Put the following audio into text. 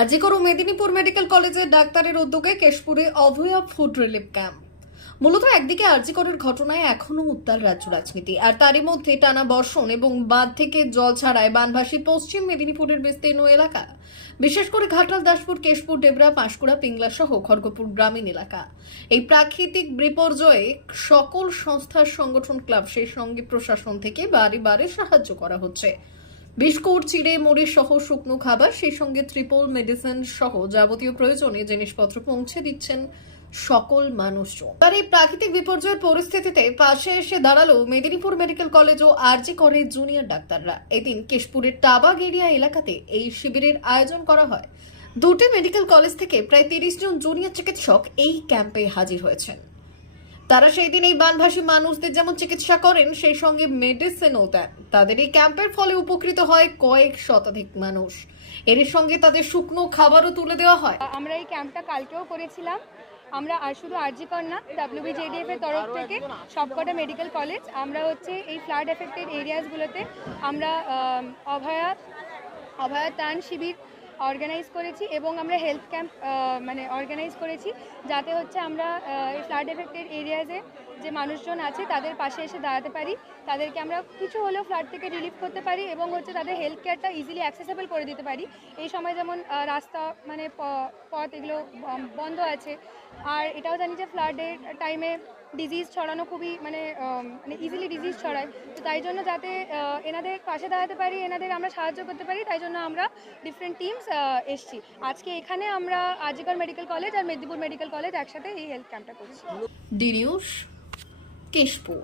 আজিকর ও Medinipur medical কলেজের ডাক্তারের উদ্যোগে কেশপুরে অভয়া ফুড রিলিফ ক্যাম্প। মূলত একদিকে আরজিকরের ঘটনায় এখনো উত্তাল রাজ্য রাজনীতি, আর তারই মধ্যে টানা বর্ষণ এবং বাঁধ থেকে জল ছাড়ায় বানভাসী পশ্চিম মেদিনীপুরের বিস্তীর্ণ এলাকা, বিশেষ করে ঘাটাল, দাসপুর, কেশপুর, ডেবরা, পাঁশকুড়া, পিংলা সহ খড়গপুর গ্রামীণ এলাকা। এই প্রাকৃতিক বিপর্যয়ে সকল সংস্থার সংগঠন, ক্লাব, সেই সঙ্গে প্রশাসন থেকে বারে বারে সাহায্য করা হচ্ছে। বিস্কুট, চিড়ে, মুড়ি সহ শুকনো খাবার, সেই সঙ্গে ট্রিপল মেডিসিন সহ যাবতীয় প্রয়োজনীয় জিনিসপত্র পৌঁছে দিচ্ছেন সকল মানুষজন। তার এই প্রাকৃতিক বিপর্যয়ের পরিস্থিতিতে পাশে এসে দাঁড়ালো মেদিনীপুর মেডিকেল কলেজ ও আরজি করে জুনিয়র ডাক্তাররা। এদিন কেশপুরের টাবাগ এরিয়া এলাকাতে এই শিবিরের আয়োজন করা হয়। দুটি মেডিকেল কলেজ থেকে প্রায় 30 জন জুনিয়র চিকিৎসক এই ক্যাম্পে হাজির হয়েছেন। তারা সেই দিন এই বানভাসী মানুষদের যেমন চিকিৎসা করেন, সেই সঙ্গে মেডিসিনও দেন। তাদের এই ক্যাম্পের ফলে উপকৃত হয় কয়েক শতাধিক মানুষ। এর সঙ্গে তাদের শুকনো খাবারও তুলে দেওয়া হয়। আমরা এই ক্যাম্পটা কালকেও করেছিলাম। আমরা আর শুধু আরজি কর না, WBJDF এর তরফ থেকে সবকটা মেডিকেল কলেজ আমরা হচ্ছে এই ফ্লাড এফেক্টেড এরিয়াসগুলোতে আমরা অভয়া ত্রাণ শিবির অর্গানাইজ করেছি এবং আমরা হেলথ ক্যাম্প অর্গানাইজ করেছি, যাতে হচ্ছে আমরা এই ফ্লাড এফেক্টেড এরিয়াজে যে মানুষজন আছে তাদের পাশে এসে দাঁড়াতে পারি, তাদেরকে আমরা কিছু হলেও ফ্লাড থেকে রিলিফ করতে পারি এবং হচ্ছে তাদের হেলথ কেয়ারটা ইজিলি অ্যাক্সেসেবল করে দিতে পারি। এই সময় যেমন রাস্তা পথ এগুলো বন্ধ আছে, আর এটাও জানি যে ফ্লাডের টাইমে ডিজিজ ছড়ানো খুবই ইজিলি ডিজিজ ছড়ায়। তো তাই জন্য যাতে এনাদের পাশে দাঁড়াতে পারি, এনাদের আমরা সাহায্য করতে পারি, তাই জন্য আমরা ডিফারেন্ট টিমস এসছি। আজকে এখানে আমরা আজিকর মেডিকেল কলেজ আর মেদিনীপুর মেডিকেল কলেজ একসাথে এই হেলথ ক্যাম্পটা করছি। D news, Keshpur.